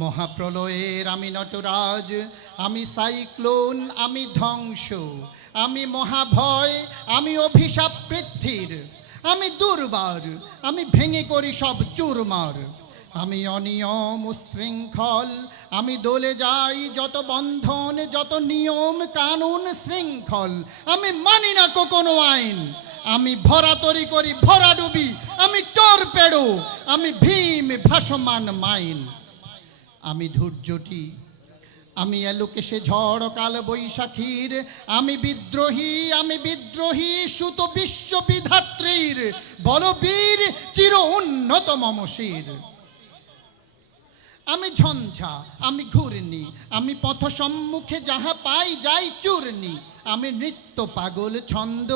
মহাপ্রলয়ের আমি নটরাজ, আমি সাইক্লোন, আমি ধ্বংস, আমি মহাভয়, আমি অভিশাপ পৃথ্বীর, আমি দুর্বার, আমি ভেঙে করি সব চুরমার। আমি অনিয়ম উশৃঙ্খল, আমি দলে যাই যত বন্ধন, যত নিয়ম কানুন শৃঙ্খল। আমি মানি না কোনো আইন, আমি ভরা তরি করি ভরা ডুবি, আমি টর্পেডো, আমি ভীম ভাসমান মাইন। আমি ধৈর্যটি, আমি এলোকেশে ঝড় কাল বৈশাখীর, আমি বিদ্রোহী সুত বিশ্ববিধাত্রীর, বলবীর চির উন্নত মম শির। আমি ঝঞ্ঝা, আমি ঘূর্ণি, আমি পথ সম্মুখে যাহা পাই যাই চূর্ণি। আমি নৃত্য পাগল ছন্দ,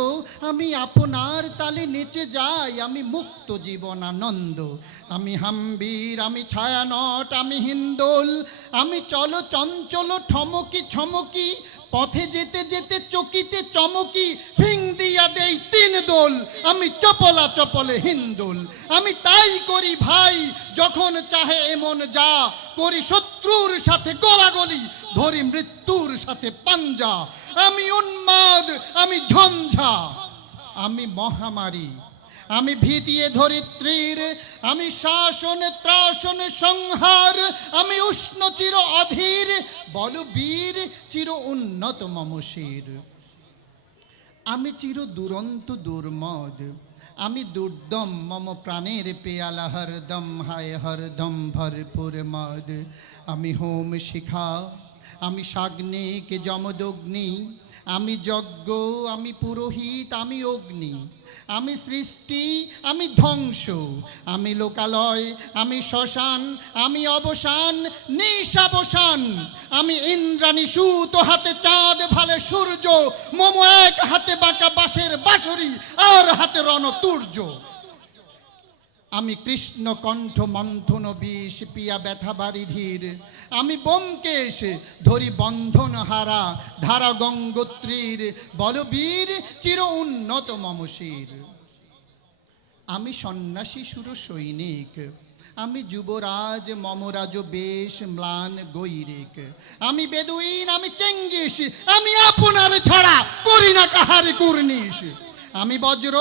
আমি আপনার তালে নেচে যাই, আমি মুক্ত জীবন আনন্দ। আমি হাম্বির, আমি ছায়ানট, আমি হিন্দোল, আমি চলো চঞ্চল ঠমকি ছমকি, পথে যেতে যেতে চকিতে চমকি, ফিং দিয়া দেই তিন দোল, আমি চপলা চপলে হিন্দোল। আমি তাই করি ভাই যখন চাহে এমন যা, করি শত্রুর সাথে গোলাগলি, ধরি মৃত্যুর সাথে পাঞ্জা। আমি উন্মাদ, আমি ঝঞ্ঝা, আমি মহামারী, আমি ভীতিয়ে ধরিত্রীর, আমি শাসন ত্রাসন সংহার, আমি উষ্ণ চির অধীর, বলবীর চির উন্নত মম শির। আমি চির দুরন্ত দুর্মদ, আমি দুর্দম মম প্রাণের পেয়ালা হরদম, হায় হরদম ভরপুর মদ। আমি হোম শিখা, আমি সাগ্নিক যমদগ্নি, আমি যজ্ঞ, আমি পুরোহিত, আমি অগ্নি। আমি সৃষ্টি, আমি ধ্বংস, আমি লোকালয়, আমি শ্মশান, আমি অবসান নিশাবসান। আমি ইন্দ্রাণী সুত, হাতে চাঁদ ভালে সূর্য, মম এক হাতে বাঁকা বাঁশের বাঁশরি, আর হাতে রণতুর্য। আমি কৃষ্ণ কণ্ঠ মন্থন বিষ, পিয়া ব্যথা বাড়ি ধীর। আমি ব্যোমকেশ, ধরি বন্ধন হারা ধারা গঙ্গোত্রীর, বলবীর চির উন্নত মম শির। আমি সন্ন্যাসী সুর সৈনিক, আমি যুবরাজ মমরাজ বেশ ম্লান গৈরিক। আমি বেদুইন, আমি চেঙ্গিস, আমি আপনার ছাড়া করি না কাহার কুর্নিশ। আমি বজ্র,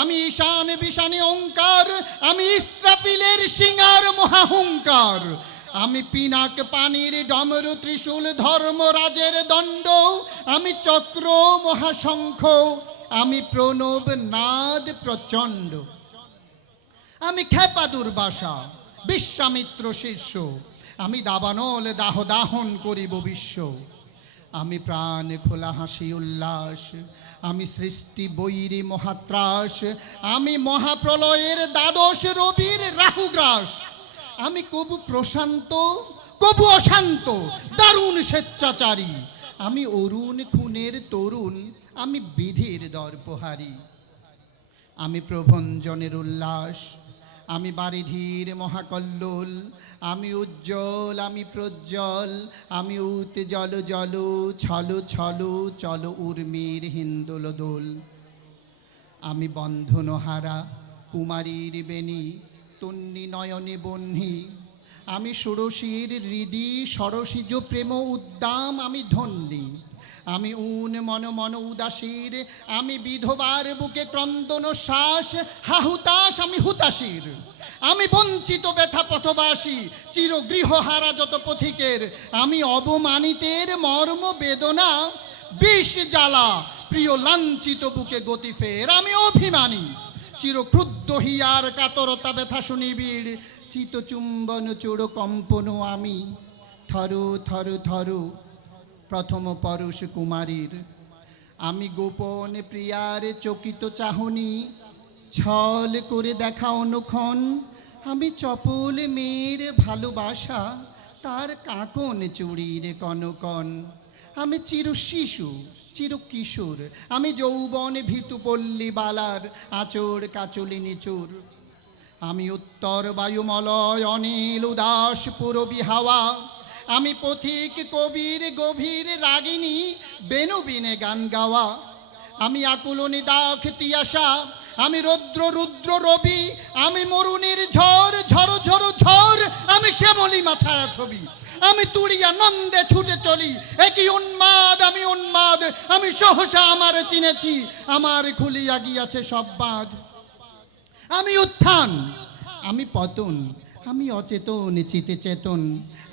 আমি ঈশান বিশানী ওঙ্কার, আমি ইস্রাপিলের সিঙ্গার মহাহুঙ্কার। আমি পিনাক পানির ডমরু ত্রিশূল ধর্মরাজের দণ্ড, আমি চক্র মহাশঙ্খ, আমি প্রণব নাদ প্রচণ্ড। আমি খেপা দুর্বাসা, বিশ্বামিত্র শীর্ষ, আমি দাবানল দাহ দাহন করিব বিশ্ব। আমি প্রাণ খোলা হাসি উল্লাস, আমি সৃষ্টি বৈরী মহাত্রাস, আমি মহাপ্রলয়ের দ্বাদশ রবির রাহুগ্রাস। আমি কবু প্রশান্ত, কবু অশান্ত, দারুণ স্বেচ্ছাচারী, আমি অরুণ খুনের তরুণ, আমি বিধির দর্পহারী। আমি প্রভঞ্জনের উল্লাস, আমি বারিধির মহাকল্লোল, আমি উজ্জ্বল, আমি প্রজ্জ্বল, আমি উত জল জল, ছল ছল চল উর্মির হিন্দোল দোল। আমি বন্ধনহারা কুমারীর বেণী, তন্নি নয়নে বহ্নি, আমি ষোড়শীর হৃদি সরসিজ প্রেম উদ্দাম, আমি ধন্যী। আমি উন মন মন উদাসীর, আমি বিধবার বুকে ক্রন্দন শ্বাস হাহুতাস, আমি হুতাশীর। আমি বঞ্চিত ব্যথা পথবাসী, চির গৃহহারা যত পথিকের, আমি অবমানিতের মর্ম বেদনা বিষ জ্বালা, প্রিয় লাঞ্ছিত বুকে গতি ফের। আমি অভিমানী, চির ক্রুদ্ধ হিয়ার কাতরতা ব্যথা শুনিবিড়, চিতচুম্বন চোড় কম্পন আমি, থরু থরু থরু প্রথম পরশ কুমারীর। আমি গোপন প্রিয়ার চকিত চাহনি, ছল করে দেখা অনুক্ষণ, আমি চপল মেয়ের ভালোবাসা, তার কাঁকন চুড়ির কনকন। আমি চির শিশু, চির কিশোর, আমি যৌবন ভীতু পল্লী বালার আচর কাচলি নিচুর। আমি উত্তর বায়ুমলয় অনিল উদাস পুরবী হাওয়া, আমি পথিক কবির গভীর রাগিনী বেনু বিনে গান গাওয়া। আমি আকুলনি দাখ তিয়াসা, আমি রৌদ্র রুদ্র রবি, আমি মরুনির ঝড় ঝড় ঝড় ঝড়, আমি শ্যামলিমা ছায়া ছবি, আমি তুড়িয়া নন্দে ছুটে চলি, একই উন্মাদ আমি উন্মাদ, আমি সহসা আমার চিনেছি, আমার খুলিয়া গিয়াছে সব বাঁধ। আমি উত্থান, আমি পতন, আমি অচেতন চিতে চেতন,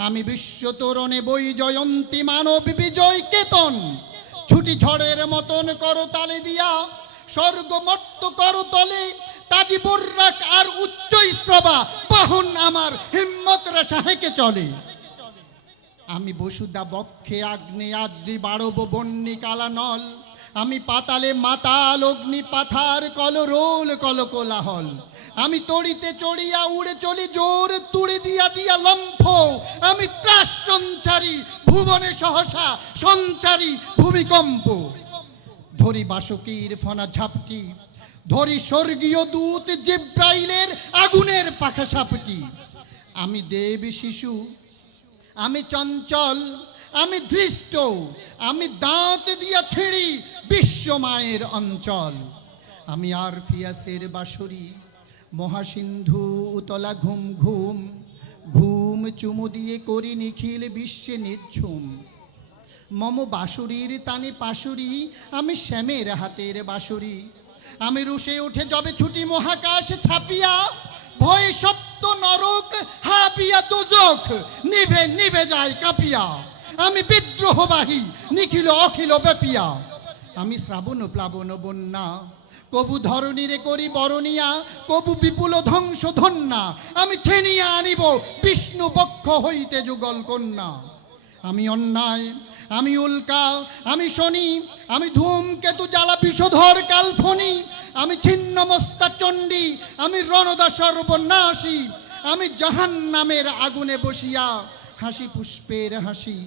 আমি বিশ্ব তোরণে বই জয়ন্তী মানব বিজয় কেতন। ছুটি ঝড়ের মতন করতালে দিয়া স্বর্গমর্ত করতলে, তাজি বর্রাক আর উচ্চ স্রবা বাহন আমার হিম্মত রেশা হেঁকে চলে। আমি বসুদা বক্ষে আগ্নে আদ্রি বাড়ব বন্যি কালা নল, আমি পাতালে মাতাল অগ্নি পাথার কল রোল কল কোলাহল। আমি তড়িতে চড়িয়া উড়ে চলি জোর তুড়ি দিয়া দিয়া লম্ফ, আমি ত্রাস সঞ্চারী ভুবনে সহসা সঞ্চারী ভূমিকম্প। ধরি বাসুকীর ফনা ঝাপটি, ধরি স্বর্গীয় দূত জিব্রাইলের আগুনের পাখা সাপটি। আমি দেব শিশু, আমি চঞ্চল, আমি ধৃষ্ট, আমি দাঁত দিয়া ছিঁড়ি বিশ্ব মায়ের অঞ্চল। আমি আর ফিয়াসের বাঁশরি, মহাসিন্ধু উতলা ঘুম ঘুম, ঘুম চুমু দিয়ে করি নিখিল বিশ্বে নিঝুম। মম বাঁশুরির তানে পাশুরি, আমি শ্যামের হাতের বাঁশুরি। আমি রুশে উঠে যবে ছুটি মহাকাশ ছাপিয়া, ভয়ে সপ্ত নরক হাপিয়া দোজখ নিভে নিভে যায় কাঁপিয়া। আমি বিদ্রোহবাহী নিখিল অখিল ব্যাপিয়া, আমি শ্রাবণ প্লাবন বন্যা, কবু ধরণীরে করি বরণিয়া, কবু বিপুল ধ্বংস ধন্যা। আমি ছেনিয়া আনিব বিষ্ণু পক্ষ হইতে যুগল কন্যা। আমি অন্যায়, আমি উল্কা, আমি শনি, আমি ধূমকেতু জ্বালা বিষধর কালফনি। আমি ছিন্নমস্তা চণ্ডী, আমি রণদা সর্বনাশী। আমি জাহান্নামের আগুনে বসিয়া হাসি পুষ্পের হাসি।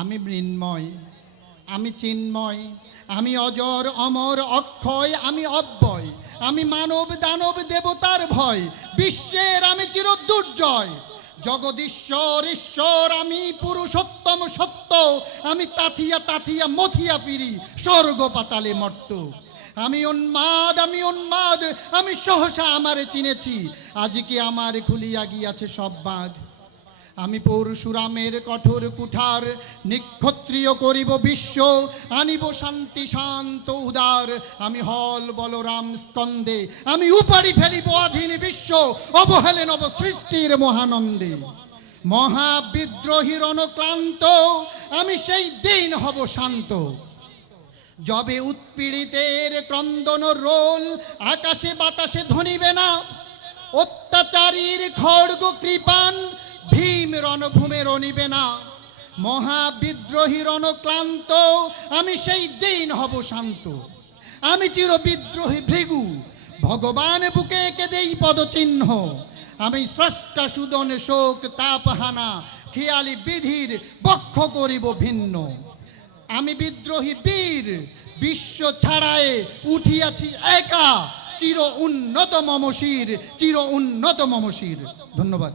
আমি মৃন্ময়, আমি চিন্ময়, আমি অজর অমর অক্ষয়, আমি অব্যয়, আমি মানব দানব দেবতার ভয়, বিশ্বের আমি চির দুর্জয়। জগদীশ্বর ঈশ্বর, আমি পুরুষোত্তম সত্য, আমি তাথিয়া তাথিয়া মথিয়া ফিরি স্বর্গ পাতালে মর্ত। আমি উন্মাদ, আমি উন্মাদ, আমি সহসা আমারে চিনেছি, আজকে আমার খুলিয়া গিয়াছে সব বাঁধ। আমি পরশুরামের কঠোর কুঠার, নিক্ষত্রিয় করিব বিশ্ব, আনিব শান্তি শান্ত উদার। আমি হল বলরাম স্কন্দে, আমি উপাড়ি ফেলিব অধীন বিশ্ব, অবহেলে নব সৃষ্টির মহানন্দে। মহাবিদ্রোহীর অনক্লান্ত, আমি সেই দিন হব শান্ত, যবে উৎপীড়িতের ক্রন্দন রোল আকাশে বাতাসে ধ্বনিবে না। অত্যাচারীর খড়গ কৃপান ভীম রণভূমে রণিবে না। মহাবিদ্রোহী রণক্লান্ত, আমি সেই দিন হব শান্ত। আমি চির বিদ্রোহী ভৃগু, ভগবান বুকে এঁকে দেই পদচিহ্ন। আমি স্রষ্টা সুদন শোক তাপহানা, খেয়ালি বিধির বক্ষ করিব ভিন্ন। আমি বিদ্রোহী বীর, বিশ্ব ছাড়ায়ে উঠিয়াছি একা, চির উন্নত মম শির, চির উন্নত মম শির। ধন্যবাদ।